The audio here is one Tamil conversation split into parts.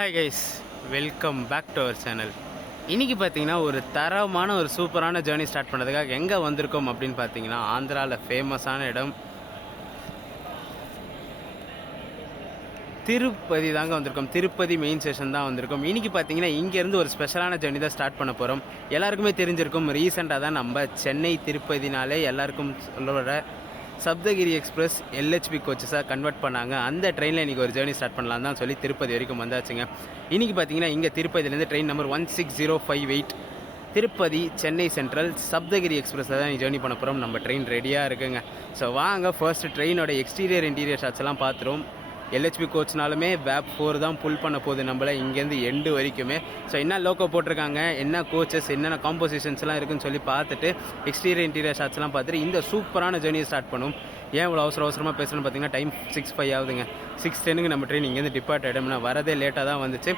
Hi guys, welcome back to our channel. இன்றைக்கி பார்த்தீங்கன்னா ஒரு தரமான ஒரு சூப்பரான ஜேர்னி ஸ்டார்ட் பண்ணுறதுக்காக எங்கே வந்திருக்கோம் அப்படின்னு பார்த்தீங்கன்னா ஆந்திராவில் ஃபேமஸான இடம் திருப்பதி தாங்க வந்திருக்கோம். திருப்பதி மெயின் ஸ்டேஷன் தான் வந்திருக்கோம். இன்றைக்கி பார்த்தீங்கன்னா இங்கேருந்து ஒரு ஸ்பெஷலான ஜேர்னி தான் ஸ்டார்ட் பண்ண போகிறோம். எல்லாருக்குமே தெரிஞ்சிருக்கும், ரீசெண்டாக தான் நம்ம சென்னை திருப்பதினாலே எல்லாருக்கும் சொல்கிற சப்தகிரி எக்ஸ்பிரஸ் எல்ஹெச்பி கோச்சஸாக கன்வெர்ட் பண்ணாங்க. அந்த ட்ரெயினில் இன்றைக்கி ஒரு ஜேர்னி ஸ்டார்ட் பண்ணலாம் தான் சொல்லி திருப்பதி வரைக்கும் வந்தாச்சுங்க. இன்றைக்கி பார்த்தீங்கன்னா இங்கே திருப்பதியிலேருந்து train number 16058 Tirupati Chennai Central Saptagiri எக்ஸ்பிரஸில் தான் ஜேர்னி பண்ண போகிறோம். நம்ம ட்ரெயின் ரெடியாக இருக்குங்க. ஸோ வாங்க ஃபர்ஸ்ட் ட்ரெயினோட எக்ஸ்டீரியர் இன்டீரியர் ஷாட்ஸ் எல்லாம் பார்த்துருவோம். எல்ஹெச்பி கோச்னாலுமே வேப் 4 தான் புல் பண்ண போகுது நம்மளை இங்கேருந்து எண்டு வரைக்குமே. ஸோ என்ன லோக்கோ போட்டிருக்காங்க, என்ன கோச்சஸ், என்னென்ன காம்போசிஷன்ஸ்லாம் இருக்குன்னு சொல்லி பார்த்துட்டு எக்ஸ்டீரியர் இன்டீரியர் ஷாட்ஸ்லாம் பார்த்துட்டு இந்த சூப்பரான ஜேர்னியை ஸ்டார்ட் பண்ணும். ஏன் இவ்வளோ அவசரமாக பேசணும்னு பார்த்தீங்கன்னா டைம் 6:05 ஆகுதுங்க. 6:10 நம்ம ட்ரெயின் இங்கேருந்து டிபார்ட் ஆகிடும்னா வரதே லேட்டாக தான் வந்துச்சு.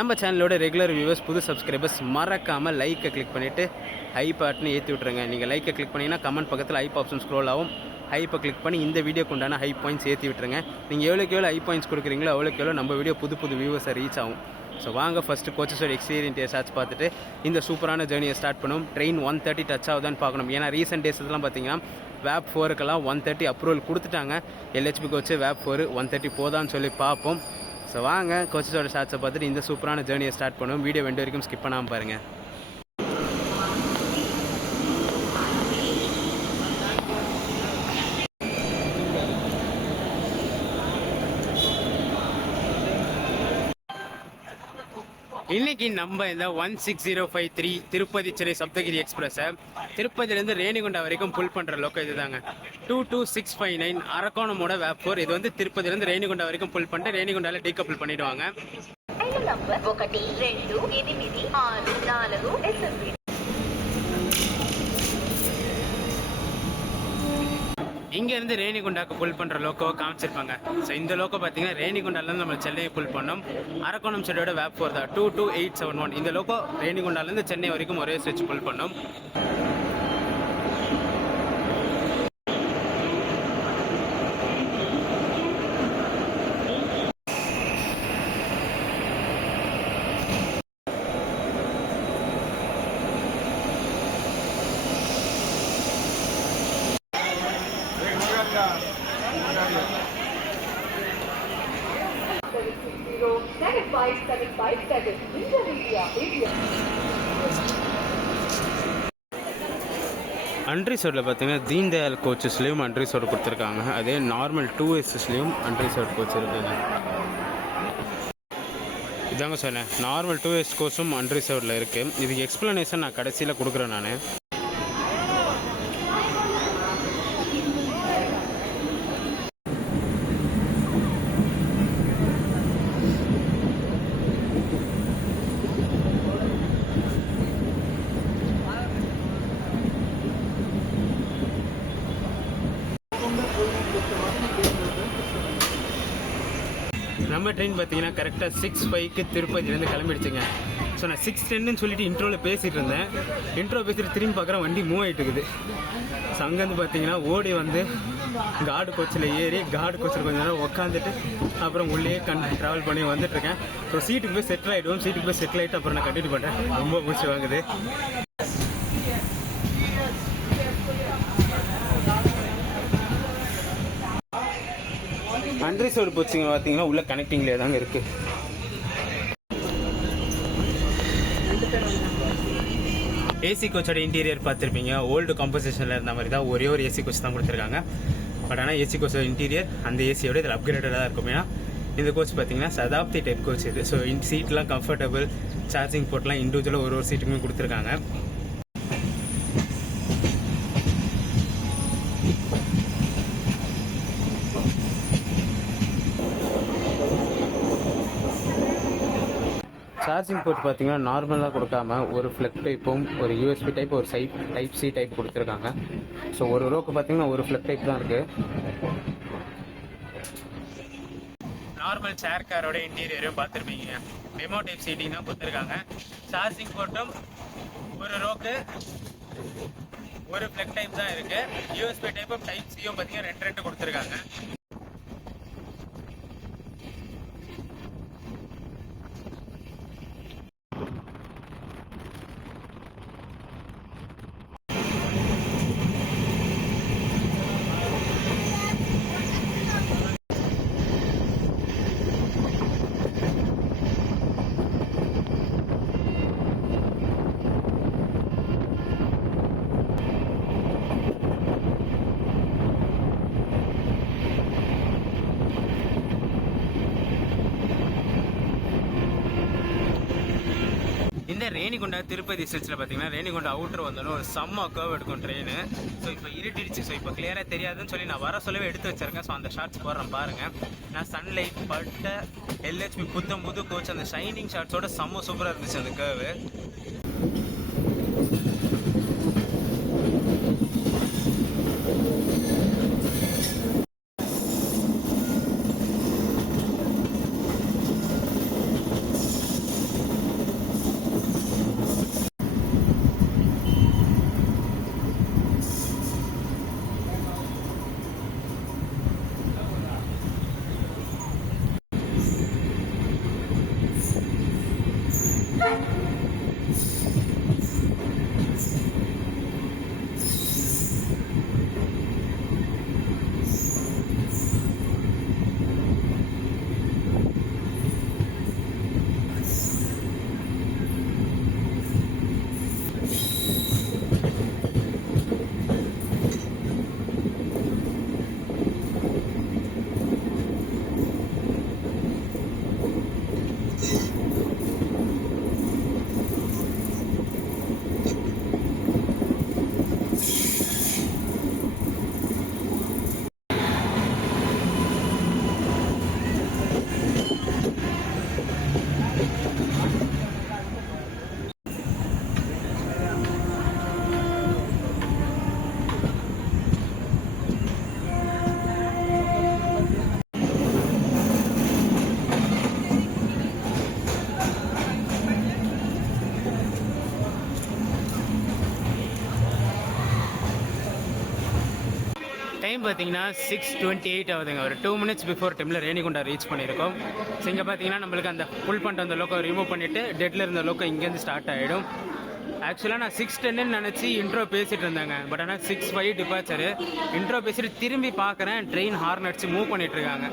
நம்ம சேனலோட ரெகுலர் வியூவர்ஸ், புது சப்ஸ்கிரைபர்ஸ் மறக்காமல் லைக்கை கிளிக் பண்ணிவிட்டு ஹை பாட்னு ஏற்றி விட்ருங்க. நீங்கள் லைக்கை கிளிக் பண்ணிங்கன்னா கமெண்ட் பக்கத்தில் ஹைப் ஆப்ஷன் ஸ்க்ரோல் ஆகும். ஹைப்பை கிளிக் பண்ணி இந்த வீடியோக்கு உண்டான ஹை பாயிண்ட்ஸ் ஏற்றி விட்டுருங்க. நீங்கள் எவ்வளோக்கு எவ்வளோ ஹை பாயிண்ட்ஸ் கொடுக்குறீங்களோ அவ்வளோக்கு எவ்வளோ நம்ம வீடியோ புது வியூவர்ஸை ரீச் ஆகும். ஸோ வாங்க ஃபஸ்ட்டு கோச்சஸோட எக்ஸ்பீரியன்ஸ் ஷாட்ஸ் பார்த்துட்டு இந்த சூப்பரான ஜேர்னியை ஸ்டார்ட் பண்ணும். ட்ரெயின் 1:30 டச் ஆகுதான்னு பார்க்கணும். ஏன்னா ரீசெண்ட் டேஸ்லாம் பார்த்தீங்கன்னா வேப் 4க்கெல்லாம் 1:30 அப்ரூவல் கொடுத்துட்டாங்க. எல்ஹெச்பி கோச்சு வேப் 4 1:30 போதான்னு சொல்லி பார்ப்போம். ஸோ வாங்க கோச்சஸோட ஷாட்ஸை பார்த்துட்டு இந்த சூப்பரான ஜேர்னியை ஸ்டார்ட் பண்ணுவோம். வீடியோ ரெண்டு வரைக்கும் ஸ்கிப் பண்ணாமல் பாருங்கள். இன்றைக்கி நம்ம இந்த 16053 திருப்பதி சென்னை சப்தகிரி எக்ஸ்பிரஸை திருப்பதியிலேருந்து ரேணிகுண்டா வரைக்கும் புல் பண்ணுற லோக்கோ இது தாங்க. 22659 அரக்கோணமோட வேப் 4. இது வந்து திருப்பதியிலேருந்து ரேணிகுண்டா வரைக்கும் புல் பண்ணிட்டு ரேணிகுண்டாவில் டீகப்புள் பண்ணிவிடுவாங்க. இங்கேருந்து ரேணிகுண்டாக்கு புல் பண்ணுற லோக்கோவை காமிச்சிருப்பாங்க. ஸோ இந்த லோக்கோ பார்த்தீங்கன்னா ரேணிகுண்டாலேருந்து நம்ம சென்னையை புல் பண்ணோம். அரக்கோணம் சைடோட வேப் 4 தான் 22871. இந்த லோக்கோ ரேணிகுண்டாலேருந்து சென்னை வரைக்கும் ஒரே ஸ்ட்ரெச் புல் பண்ணோம். அன்ரிசோர்டில் பார்த்தீங்கன்னா தீன் தயாள் கோச்சஸ்லேயும் அன்ரிசோர்டு கொடுத்துருக்காங்க. அதே நார்மல் 2SSலேயும் அன்ரிசோர்ட் கோச் இருக்குங்க. இதாங்க சொன்னேன், நார்மல் 2S கோச்சும் அன்ரிசோர்டில் இருக்குது. இதுக்கு எக்ஸ்ப்ளனேஷன் நான் கடைசியில் கொடுக்குறேன். நான் நம்ம ட்ரெயின் பார்த்தீங்கன்னா கரெக்டாக 6:05க்கு திருப்பதியிலேருந்து கிளம்பிடுச்சுங்க. ஸோ நான் 6:10ன்னு சொல்லிட்டு இன்ட்ரோவில் பேசிகிட்டு இருந்தேன். இன்ட்ரோ பேசிட்டு திரும்பி பார்க்குறேன், வண்டி மூவ் ஆகிட்டு இருக்குது. ஸோ அங்கேருந்து பார்த்தீங்கன்னா ஓடி வந்து கார்டு கோச்சில் ஏறி கார்டு கோச்சில் கொஞ்சம் நேரம் உட்காந்துட்டு அப்புறம் உள்ளே ட்ராவல் பண்ணி வந்துட்டுருக்கேன். ஸோ சீட்டுக்கு போய் செட்டில் ஆகிடுவோம். சீட்டுக்கு போய் செட்டில் ஆகிட்டு அப்புறம் நான் கண்டினியூ பண்ணுறேன். ரொம்ப பிடிச்சி வாங்குது. அன்ரிசோர்டு போச்சுங்க பார்த்தீங்கன்னா உள்ள கனெக்டிங்லேயே தாங்க இருக்குது. ஏசி கோச்சோட இன்டீரியர் பார்த்துருப்பீங்க. ஓல்டு காம்போசிஷனில் இருந்த மாதிரி தான் ஒரே ஒரு ஏசி கோச் தான் கொடுத்துருக்காங்க. பட் ஆனால் ஏசி கோச்சோட இன்டீரியர் அந்த ஏசியோட இதில் அப்கிரேட்டடாக இருக்கும். ஏன்னா இந்த கோச் பார்த்தீங்கன்னா சதாப்தி டைப் கோச் இது. ஸோ சீட்லாம் கம்ஃபர்டபுள், சார்ஜிங் போர்ட்லாம் இண்டிவிஜுவலாக ஒரு சீட்டுக்குமே கொடுத்துருக்காங்க. சார்ஜிங் போர்ட் பார்த்தீங்கன்னா நார்மலாக கொடுக்காம ஒரு ஃப்ளக் டைப்பும் ஒரு யூஎஸ்பி டைப் ஒரு டைப் சி டைப் கொடுத்துருக்காங்க. ஸோ ஒரு ரோக்கு பார்த்தீங்கன்னா ஒரு ஃப்ளக் டைப் தான் இருக்குது. நார்மல் சேர் காரோட இன்டீரியரும் பார்த்துருப்பீங்க. மெமோ டைப் சீட்டிங் தான் கொடுத்துருக்காங்க. சார்ஜிங் போர்ட்டும் ஒரு ரோக்கு ஒரு ஃப்ளக் டைப் தான் இருக்குது. யூஎஸ்பி டைப்பும் டைப் சியும் பார்த்தீங்கன்னா ரெண்டு கொடுத்துருக்காங்க. இந்த ரேணிகுண்டா திருப்பதி ஸ்ட்ரெச்சில் பார்த்தீங்கன்னா ரேணிகுண்டா அவுட்டர் வந்தாலும் ஒரு செம்ம கர்வ் எடுக்கும் ட்ரெயின். ஸோ இப்போ இருட்டிடுச்சு. ஸோ இப்போ கிளியராக தெரியாதுன்னு சொல்லி நான் வர சொல்லவே எடுத்து வச்சிருக்கேன். ஸோ அந்த ஷார்ட்ஸ் போடுறேன் பாருங்கள். நான் சன்லைட் பட்ட எல்ஹெச்பி புது கோச் அந்த ஷைனிங் ஷார்ட்ஸோட செம்ம சூப்பராக இருந்துச்சு அந்த கர்வு. டைம் பார்த்தீங்கன்னா 6:28 ஆகுதுங்க. ஒரு 2 minutes பிஃபோர் டைமில் ரேணிகுண்டா ரீச் பண்ணியிருக்கோம். ஸோ இங்கே பார்த்தீங்கன்னா நம்மளுக்கு அந்த புல் பண்ணிட்டு அந்த லோக்கோ ரிமூவ் பண்ணிவிட்டு டெட்டில் இருந்த லோக்கோ இங்கேருந்து ஸ்டார்ட் ஆகிடும். ஆக்சுவலாக நான் 6:10 நினச்சி இன்ட்ரோ பேசிகிட்டு இருந்தாங்க. பட் ஆனால் 6:05 டிபார்ச்சரு. இன்ட்ரோ பேசிட்டு திரும்பி பார்க்குறேன் ட்ரெயின் ஹார்ன் அடிச்சு மூவ் பண்ணிகிட்ருக்காங்க.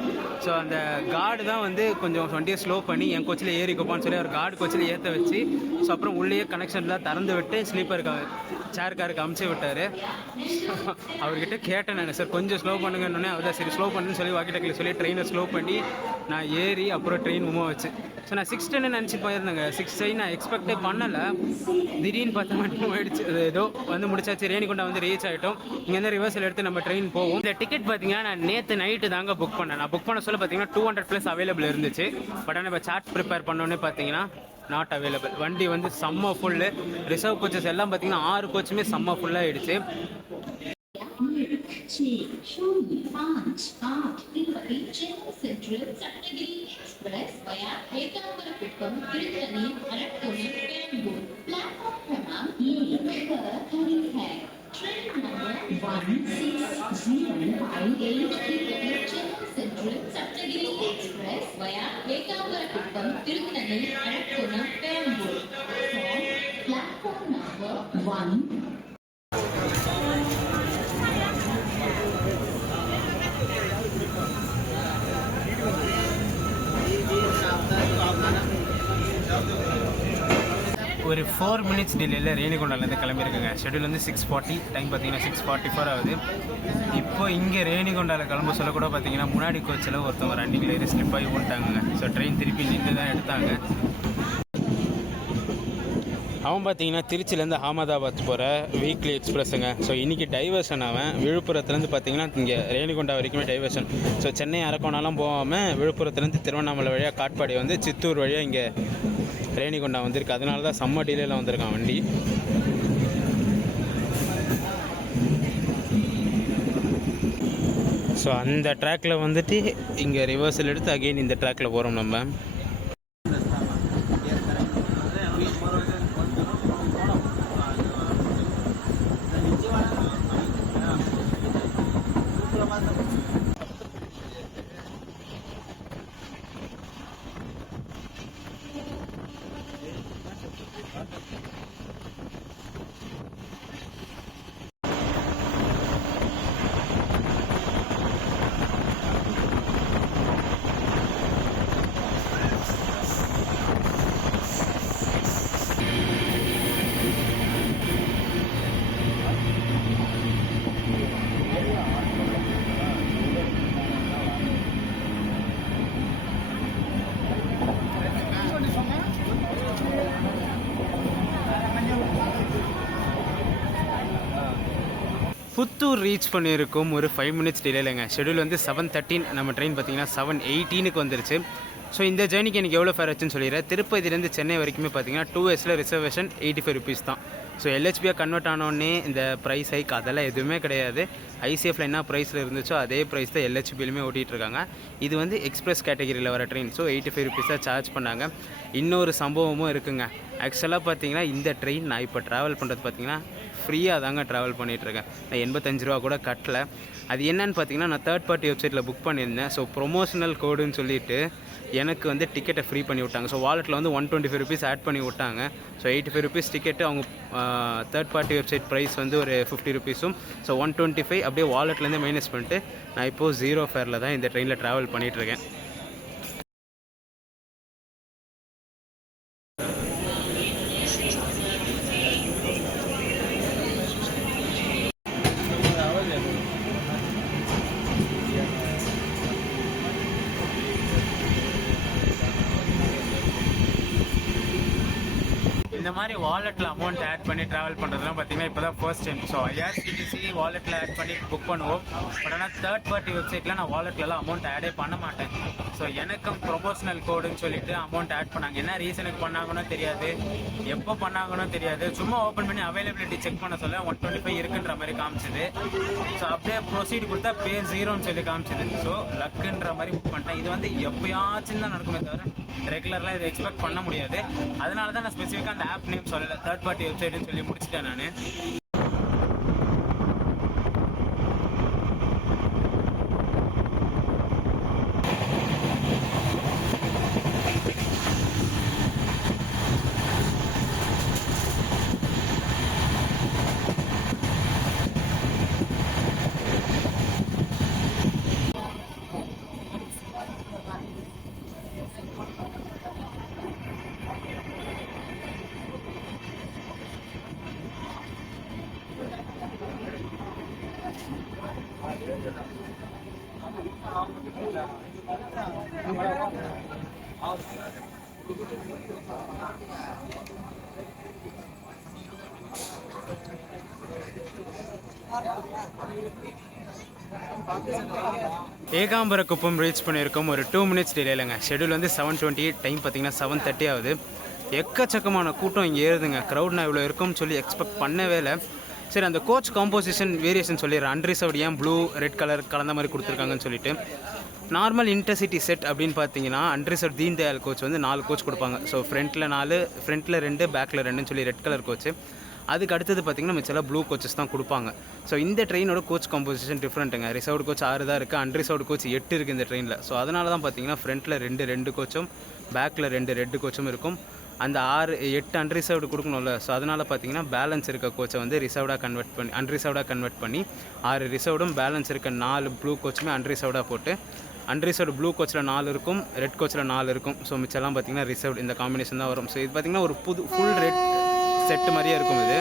ஸோ அந்த கார்டு தான் வந்து கொஞ்சம் வண்டியை ஸ்லோ பண்ணி என் கோச்சில் ஏறிக்கோப்பான்னு சொல்லி அவர் கார்டு கோச்சில் ஏற்ற வச்சு ஸோ அப்புறம் உள்ளேயே கனெக்ஷன்லாம் திறந்து விட்டு ஸ்லீப்பருக்கு சேர் காருக்கு அமுச்சு விட்டார். அவர்கிட்ட கேட்டேன் நான், சார் கொஞ்சம் ஸ்லோ பண்ணுங்கன்னொன்னே அவர் தான் சரி ஸ்லோ பண்ணுன்னு சொல்லி வாக்கிட்டக்கில் சொல்லி ட்ரெயினை ஸ்லோ பண்ணி நான் ஏறி அப்புறம் ட்ரெயின் மூவ் வச்சு. ஸோ நான் 6:10 நினச்சி போயிருந்தேங்க. 6:05 நான் எக்ஸ்பெக்டே பண்ணலை. திடீர்னு 10 மணி ஆயிடுச்சு. அது ஏதோ வந்து முடிச்சாச்சு. ரேணிகுண்டா வந்து ரீச் ஆகிட்டோம். இங்கேருந்து ரிவர்ஸில் எடுத்து நம்ம ட்ரெயின் போவோம். இந்த டிக்கெட் பார்த்தீங்கன்னா நான் நேற்று நைட்டு தாங்க புக் பண்ணேன். நான் புக் பண்ண சொல்ல பார்த்தீங்கன்னா 200+ அவைலபிள் இருந்துச்சு. பட் ஆனால் இப்போ சார்ட் ப்ரிப்பேர் பண்ணோன்னே பார்த்தீங்கன்னா நாட் அவைலபிள். வண்டி வந்து செம்ம ஃபுல்லு. ரிசர்வ் கோச்சஸ் எல்லாம் பார்த்தீங்கன்னா 6 கோச்சுமே செம்ம ஃபுல்லாகிடுச்சு. ஒரு 4 minutes டிலேயில் ரேணிகுண்டாலேருந்து கிளம்பியிருக்குங்க. ஷெடியூல் வந்து 6:40, டைம் பார்த்தீங்கன்னா 6:44 ஆகுது. இப்போ இங்கே ரேணிகுண்டாவில் கிளம்ப சொல்ல கூட பார்த்தீங்கன்னா முன்னாடி கோச்சில் ஒருத்தவங்க ரன்னிங்கில் ஏறி ஸ்லிப் ஆகி விட்டாங்க. ஸோ ட்ரெயின் திருப்பி நின்று தான் எடுத்தாங்க. அவன் பார்த்தீங்கன்னா திருச்சியிலேருந்து அகமதாபாத் போகிற வீக்லி எக்ஸ்பிரஸுங்க. ஸோ இன்றைக்கி டைவர்ஷன் அவன் விழுப்புரத்துலேருந்து பார்த்தீங்கன்னா இங்கே ரேணிகுண்டா வரைக்குமே டைவர்ஷன். ஸோ சென்னை அரக்கோணாலாம் போகாமல் விழுப்புரத்துலேருந்து திருவண்ணாமலை வழியாக காட்பாடி வந்து சித்தூர் வழியாக இங்கே ரேணிகுண்டா வந்திருக்கு. அதனால தான் செம்ம டிலேயில் வந்திருக்கான் வண்டி. ஸோ அந்த ட்ராக்கில் வந்துட்டு இங்கே ரிவர்சல் எடுத்து அகெயின் இந்த ட்ராக்கில் போகிறோம் நம்ம. புத்தூர் ரீச் பண்ணியிருக்கோம் ஒரு 5 மினிட்ஸ் டிலேலங்க. ஷெடியூல் வந்து 7:13, நம்ம ட்ரெயின் பார்த்தீங்கன்னா 7:18க்கு வந்துருச்சு. ஸோ இந்த ஜேர்னிக்கு எனக்கு எவ்வளோ ஃபேர் ஆச்சுன்னு சொல்லிடுறேன். திருப்பதிலேருந்து சென்னை வரைக்குமே பார்த்தீங்கன்னா 2Sல ரிசர்வேஷன் 85 ருபீஸ் தான். ஸோ எல்ஹெச்பியாக கன்வெர்ட் ஆனோடனே இந்த ப்ரைஸ் ஹைக் அதெல்லாம் எதுவுமே கிடையாது. ஐசிஎஃப்ல என்ன ப்ரைஸில் இருந்துச்சோ அதே ப்ரைஸ் தான் எல்ஹெச்பிலுமே ஓட்டிகிட்டு இருக்காங்க. இது வந்து எக்ஸ்பிரஸ் கேட்டகிரியில் வர ட்ரெயின். ஸோ 85 ருபீஸ் தான் சார்ஜ் பண்ணாங்க. இன்னொரு சம்பவமும் இருக்குங்க. ஆக்சுவலாக பார்த்தீங்கன்னா இந்த ட்ரெயின் நான் இப்போ ட்ராவல் பண்ணுறது பார்த்தீங்கன்னா ஃப்ரீயாக தாங்க ட்ராவல் பண்ணிகிட்ருக்கேன். நான் 85 ரூபா கூட கட்டல. அது என்னன்னு பார்த்தீங்கன்னா நான் தேர்ட் பார்ட்டி வெப்சைட்டில் புக் பண்ணியிருந்தேன். ஸோ ப்ரொமோஷனல் கோடுன்னு சொல்லிட்டு எனக்கு வந்து டிக்கெட்டை ஃப்ரீ பண்ணி விட்டாங்க. ஸோ வாலெட்டில் வந்து 125 ருபீஸ் ஆட் பண்ணி விட்டாங்க. ஸோ 85 ருபீஸ் டிக்கெட்டு அவங்க தேர்ட் பார்ட்டி வெப்சைட் ப்ரைஸ் வந்து ஒரு 50 ருபீஸும். ஸோ 125 அப்படியே வாலெட்லேருந்து மைனஸ் பண்ணிட்டு நான் இப்போது 0 ஃபேரில் தான் இந்த ட்ரெயினில் ட்ராவல் பண்ணிகிட்ருக்கேன். இந்த மாதிரி வாலெட்டில் அமௌண்ட் ஆட் பண்ணி ட்ராவல் பண்ணுறதுலாம் பார்த்தீங்கன்னா இப்போ தான் ஃபர்ஸ்ட் டைம். ஸோ ஐஆர்சிடிசி வாலெட்டில் ஆட் பண்ணி புக் பண்ணுவோம். பட் ஆனால் தேர்ட் பார்ட்டி வெப்சைட்டில் நான் வாலெட்லலாம் அமௌண்ட் ஆடே பண்ண மாட்டேன். ஸோ எனக்கும் ப்ரொமோஷனல் கோடுன்னு சொல்லிட்டு அமௌண்ட் ஆட் பண்ணாங்க. என்ன ரீசனுக்கு பண்ணாங்கன்னு தெரியாது, எப்போ பண்ணாங்கன்னு தெரியாது. சும்மா ஓப்பன் பண்ணி அவைலபிலிட்டி செக் பண்ண சொல்ல 125 இருக்குன்ற மாதிரி காமிச்சிது. ஸோ அப்படியே ப்ரொசீட் கொடுத்தா பே 0ன்னு சொல்லி காமிச்சிது. ஸோ லக்குன்ற மாதிரி புக் பண்ணிட்டேன். இது வந்து எப்போயாச்சும் தான் நடக்குமே தவிர ரெகுலர்லாம் இதை எக்ஸ்பெக்ட் பண்ண முடியாது. அதனால தான் நான் ஸ்பெசிஃபிக்காக அந்த ஆப் நேம் சொல்லலை, தேர்ட் பார்ட்டி வெப்சைட்னு சொல்லி முடிச்சிட்டேன் நான். ஏகாம்பரக்குப்பம் ரீச் பண்ணியிருக்கோம் ஒரு 2 மினிட்ஸ் டிலேலங்க. ஷெடியூல் வந்து 7:28, டைம் பார்த்தீங்கன்னா 7:30 ஆகுது. எக்கச்சக்கமான கூட்டம் இங்கே ஏறுதுங்க. க்ரௌட் நான் இவ்வளோ இருக்கும்னு சொல்லி எக்ஸ்பெக்ட் பண்ணவே இல்லை. சரி, அந்த கோச் காம்போசிஷன் வேரியேஷன் சொல்லிடுறேன். அன்ரிசர்வ்டு ஏன் ப்ளூ ரெட் கலர் கலந்த மாதிரி கொடுத்துருக்காங்கன்னு சொல்லிட்டு. நார்மல் இன்டர்சிட்டி செட் அப்படின்னு பார்த்தீங்கன்னா அன்ரிசர்வ் தீன் தயாள் கோச் வந்து 4 கோச் கொடுப்பாங்க. ஸோ ஃப்ரண்ட்டில் 4, ஃப்ரண்ட்டில் 2, பேக்கில் 2ன்னு சொல்லி ரெட் கலர் கோச்சு. அதுக்கு அடுத்தது பார்த்திங்கன்னா மிச்சம் ப்ளூ கோச்சஸ் தான் கொடுப்பாங்க. ஸோ இந்த ட்ரெயினோட கோச் காம்போசிஷன் டிஃப்ரெண்ட்டுங்க. ரிசர்வ்டு கோச் 6 தான் இருக்குது, அன்ரிசர்வ்டு கோச் 8 இருக்குது இந்த ட்ரெயினில். ஸோ அதனால தான் பார்த்தீங்கன்னா ஃப்ரண்ட்டில் 2 கோச்சும் பேக்கில் 2 ரெட் கோச்சும் இருக்கும். அந்த 8 அன்ரிசர்வ்டு கொடுக்கணும்ல. ஸோ அதனால் பார்த்தீங்கன்னா பேலன்ஸ் இருக்க கோச்சை வந்து அன்ரிசர்வ்டாக கன்வெர்ட் பண்ணி 6 ரிசர்வ்டும் பேலன்ஸ் இருக்க 4 ப்ளூ கோச்சுமே அன்ரிசர்வ்டாக போட்டு, அன்ரிசர்வ்டு ப்ளூ கோச்சில் 4 இருக்கும், ரெட் கோச்சில் 4 இருக்கும். ஸோ மிச்சம்லாம் பார்த்தீங்கன்னா ரிசர்வ்டு இந்த காம்பினேஷன் தான் வரும். ஸோ இது பார்த்தீங்கன்னா ஒரு ஃபுல் ரெட் செட்டு மாதிரியே இருக்கும் இது.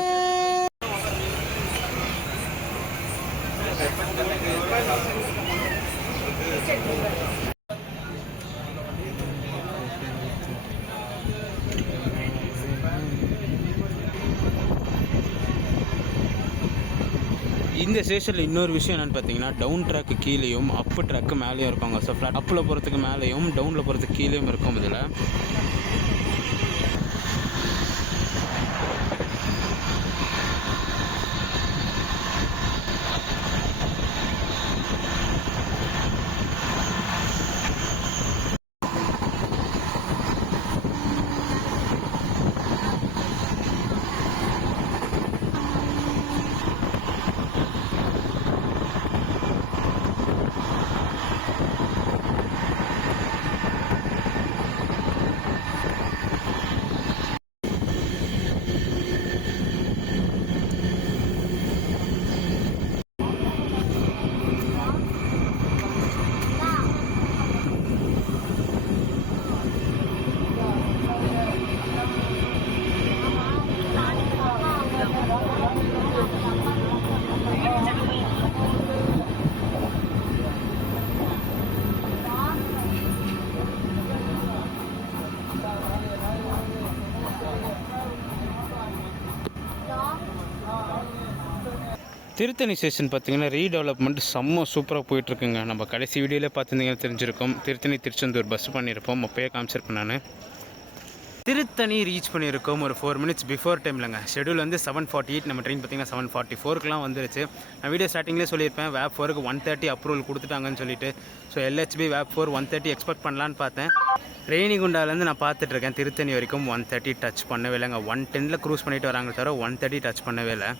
இந்த ஸ்டேஷனில் இன்னொரு விஷயம் என்னென்னு பார்த்தீங்கன்னா டவுன் ட்ராக்கு கீழேயும் அப்பு ட்ராக்கு மேலேயும் இருப்பாங்க. ஸோ ஃப்ளாட் அப்பில் போகிறதுக்கு மேலேயும் டவுனில் போகிறதுக்கு கீழேயும் இருக்கும் இதில். திருத்தணி ஸ்டேஷன் பார்த்திங்கன்னா ரீடெவலப்மெண்ட் செம்ம சூப்பராக போயிட்டுருக்குங்க. நம்ம கடைசி வீடியோவில் பார்த்துருந்தீங்கன்னா தெரிஞ்சிருக்கும். திருத்தணி திருச்செந்தூர் பஸ் பண்ணியிருப்போம், அப்போயே காமிச்சிருப்பேன் நான். திருத்தணி ரீச் பண்ணியிருக்கோம் ஒரு 4 minutes பிஃபோர் டைம்லங்க. ஷெடியூல் வந்து 7:48, நம்ம ட்ரெயின் பார்த்திங்கன்னா 7:44க்குலாம் வந்துருச்சு. நான் வீடியோ ஸ்டார்டிங்லேயே சொல்லியிருப்பேன் வேப் 4க்கு 1:30 அப்ரூவல் கொடுத்துட்டாங்கன்னு சொல்லிட்டு. ஸோ LHB வேப் 4 1:30 எக்ஸ்பெக்ட் பண்ணலான்னு பார்த்தேன். ரேணிகுண்டாலேருந்து நான் பார்த்துட்ருக்கேன் திருத்தணி வரைக்கும் 1:30 டச் பண்ணவே இல்லைங்க. 1:10 க்ரூஸ் பண்ணிட்டு வராங்க தவிர 1:30 டச் பண்ணவே இல்லை.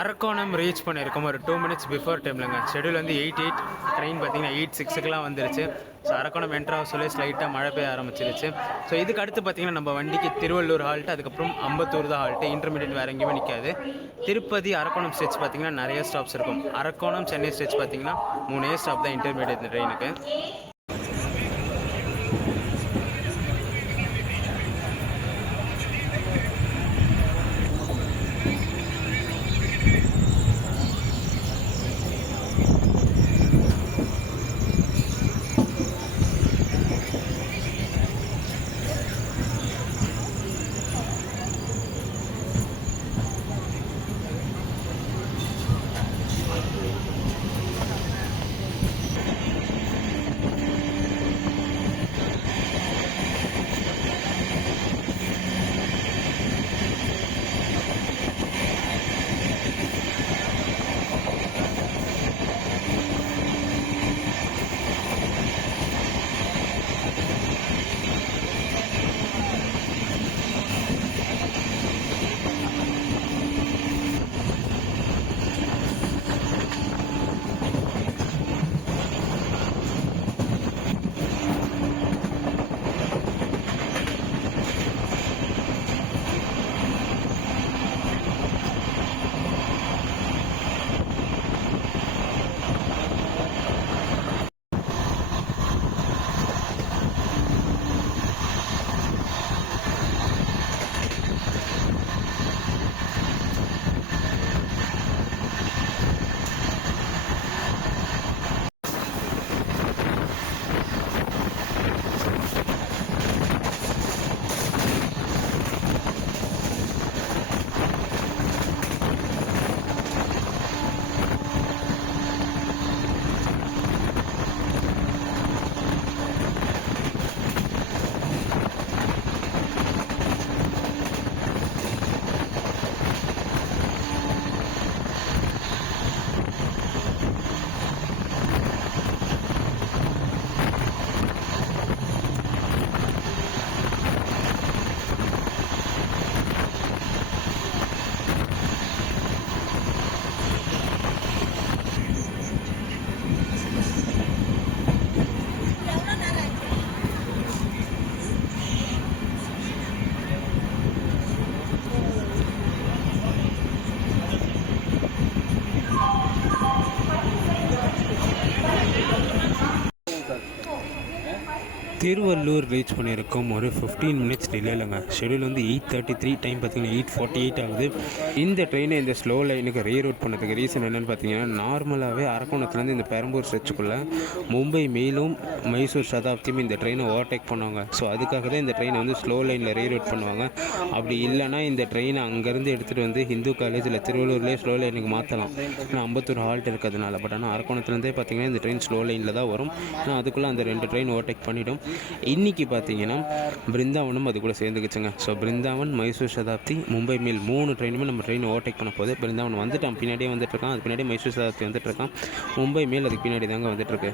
அரக்கோணம் ரீச் பண்ணியிருக்கோம் ஒரு 2 minutes பிஃபோர் டைம்லங்க. ஷெடியூல் வந்து 8:08, ட்ரெயின் பார்த்தீங்கன்னா 8:06க்குலாம் வந்துருச்சு. ஸோ அரக்கோணம் என்ட்ராக சொல்லி ஸ்லைட்டாக மழை பெய்ய ஆரம்பிச்சிருச்சு. ஸோ இதுக்கு அடுத்து பார்த்தீங்கன்னா நம்ம வண்டிக்கு திருவள்ளூர் ஹால்ட்டு, அதுக்கப்புறம் அம்பத்தூர் தான் ஹால்ட்டு. இன்டர்மீடியட் வேறு எங்கேயுமே நிற்காது. திருப்பதி அரக்கோணம் ஸ்டேட்ச் பார்த்தீங்கன்னா நிறைய ஸ்டாப்ஸ் இருக்கும். அரக்கோணம் சென்னை ஸ்டேட்ச் பார்த்தீங்கன்னா 3 ஸ்டாப் தான் இன்டர்மீடியட் ட்ரெயினுக்கு. திருவள்ளூர் ரீச் பண்ணியிருக்கோம் ஒரு 15 மினிட்ஸ் டிலேலங்க. ஷெடியூல் வந்து 8:33, டைம் பார்த்தீங்கன்னா 8:48 ஆகுது. இந்த ட்ரெயினை இந்த ஸ்லோ லைனுக்கு ரீரூட் பண்ணதுக்கு ரீசன் என்னென்னு பார்த்தீங்கன்னா, நார்மலாகவே அரக்கோணத்துலேருந்து இந்த பெரம்பூர் ஸ்ட்ரெச்சுக்குள்ளே மும்பை மேலும் மைசூர் சதாப்தியும் இந்த ட்ரெயினை ஓவர்டேக் பண்ணுவாங்க. ஸோ அதுக்காக தான் இந்த ட்ரெயினை வந்து ஸ்லோ லைனில் ரீரூட் பண்ணுவாங்க. அப்படி இல்லைனா இந்த ட்ரெயினை அங்கேருந்து எடுத்துகிட்டு வந்து ஹிந்து காலேஜில் திருவள்ளூர்லேயே ஸ்லோ லைனுக்கு மாற்றலாம். ஆனால் அம்பத்தூர் ஹால்ட் இருக்கிறதுனால. பட் ஆனால் அரக்கோணத்துலேருந்தே பார்த்தீங்கன்னா இந்த ட்ரெயின் ஸ்லோ லைனில் தான் வரும். ஆனால் அதுக்குள்ளே அந்த 2 ட்ரெயின் ஓவர்டேக் பண்ணிவிடும். இன்றைக்கி பார்த்தீங்கன்னா பிருந்தாவனும் அது கூட சேர்ந்துக்குச்சுங்க. ஸோ பிருந்தாவன், மைசூர் சதாப்தி, மும்பை மேல் 3 ட்ரெயினுமே நம்ம ட்ரெயின் ஓவர்டேக் பண்ண போது. பிருந்தாவன் வந்துட்டான், பின்னாடியே வந்துட்டுருக்கான். அதுக்கு பின்னாடி மைசூர் சதாப்தி வந்துட்டுருக்கான். மும்பை மேல் அதுக்கு பின்னாடி தாங்க வந்துட்டுருக்கு.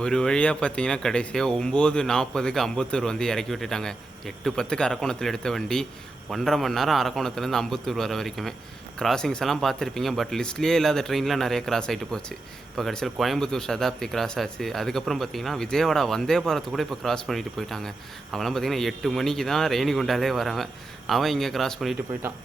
ஒரு வழியாக பார்த்தீங்கன்னா கடைசியாக 9:40க்கு அம்பத்தூர் வந்து இறக்கி விட்டுட்டாங்க. 8:10க்கு அரக்கோணத்தில் எடுத்த வண்டி 1.5 மணி நேரம் அரக்கோணத்துலேருந்து அம்பத்தூர் வர வரைக்குமே. கிராசிங்ஸ் எல்லாம் பார்த்துருப்பீங்க, பட் லிஸ்ட்லேயே இல்லாத ட்ரெயின்லாம் நிறைய கிராஸ் ஆகிட்டு போச்சு. இப்போ கடைசியில் கோயம்புத்தூர் சதாப்தி கிராஸ் ஆச்சு. அதுக்கப்புறம் பார்த்தீங்கன்னா விஜயவாடா வந்தே பாரத்து கூட இப்போ கிராஸ் பண்ணிட்டு போயிட்டாங்க. அவெல்லாம் பார்த்தீங்கன்னா 8 மணிக்கு தான் ரேணிகுண்டாலே வரவன், அவன் இங்கே கிராஸ் பண்ணிட்டு போயிட்டான்.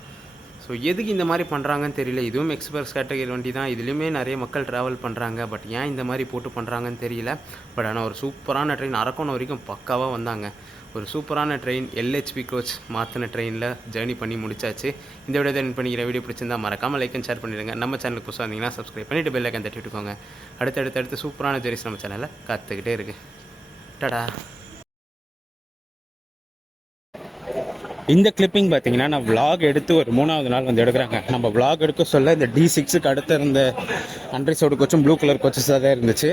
ஸோ எதுக்கு இந்த மாதிரி பண்ணுறாங்கன்னு தெரியல. இதுவும் எக்ஸ்பிரஸ் கேட்டகரி வண்டி தான், இதுலேயுமே நிறைய மக்கள் ட்ராவல் பண்ணுறாங்க. பட் ஏன் இந்த மாதிரி போட்டு பண்ணுறாங்கன்னு தெரியல. பட் ஆனால் ஒரு சூப்பரான ட்ரெயின் அரக்கோணம் வரைக்கும் பக்காவாக வந்தாங்க. ஒரு சூப்பரான ட்ரெயின், எல்ஹெச்பி கோச் மாற்றின ட்ரெயினில் ஜேர்னி பண்ணி முடிச்சாச்சு. இந்த வீடியோ தான் பண்ணிக்கிற வீடியோ பிடிச்சிருந்தா மறக்காமல் லைக் அண்ட் ஷேர் பண்ணிடுங்க. நம்ம சேனலுக்கு புதுசாக வந்தீங்கன்னா சப்ஸ்கிரைப் பண்ணிவிட்டு பெல் ஐக்கான் தட்டி விட்டுக்கோங்க. அடுத்தடுத்து சூப்பரான ஜெரிஸ் நம்ம சேனலில் காத்துக்கிட்டே இருக்குது. டடா. இந்த கிளிப்பிங் பார்த்தீங்கன்னா நான் விலாக் எடுத்து ஒரு 3வது நாள் வந்து எடுக்கிறாங்க. நம்ம விலாக் எடுக்க சொல்ல இந்த D6க்கு அடுத்து இருந்த அன்ரிசர்வ்டு கோச்சும் ப்ளூ கலர் கோச்சஸாக தான் இருந்துச்சு.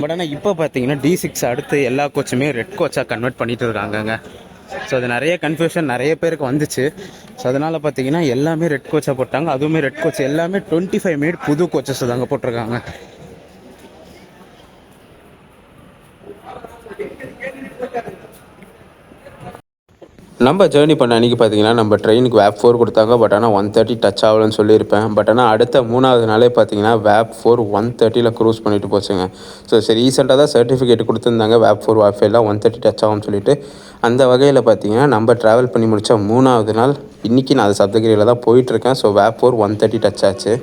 பட் ஆனால் இப்போ பார்த்தீங்கன்னா D6 அடுத்து எல்லா கோச்சுமே ரெட் கோச்சாக கன்வெர்ட் பண்ணிட்டு இருக்காங்கங்க. ஸோ அது நிறைய கன்ஃபியூஷன் நிறைய பேருக்கு வந்துச்சு. ஸோ அதனால் பார்த்தீங்கன்னா எல்லாமே ரெட் கோச்சாக போட்டாங்க. அதுவுமே ரெட் கோச் எல்லாமே 25 மேட் புது கோச்சஸ் தாங்க போட்டிருக்காங்க. நம்ம ஜேர்னி பண்ண அன்றைக்கி பார்த்தீங்கன்னா நம்ம ட்ரெயினுக்கு வேப் 4 கொடுத்தாங்க. பட் ஆனால் 130 டச் ஆகலன்னு சொல்லியிருப்பேன். பட் ஆனால் அடுத்த 3வது நாளே பார்த்தீங்கன்னா வேப் 4 130ல் க்ரூஸ் பண்ணிட்டு போச்சுங்க. சரி ரீசெண்டாக தான் சர்டிஃபிகேட் கொடுத்துருந்தாங்க வேப் 4 வேப் 5லாம் 130 டச் ஆகும்னு சொல்லிட்டு. அந்த வகையில் பார்த்தீங்கன்னா நம்ம ட்ராவல் பண்ணி முடித்த 3வது நாள் இன்றைக்கி நான் அது சப்தகிரியில் தான் போயிட்டுருக்கேன். ஸோ வேப் 4 130 டச் ஆச்சு.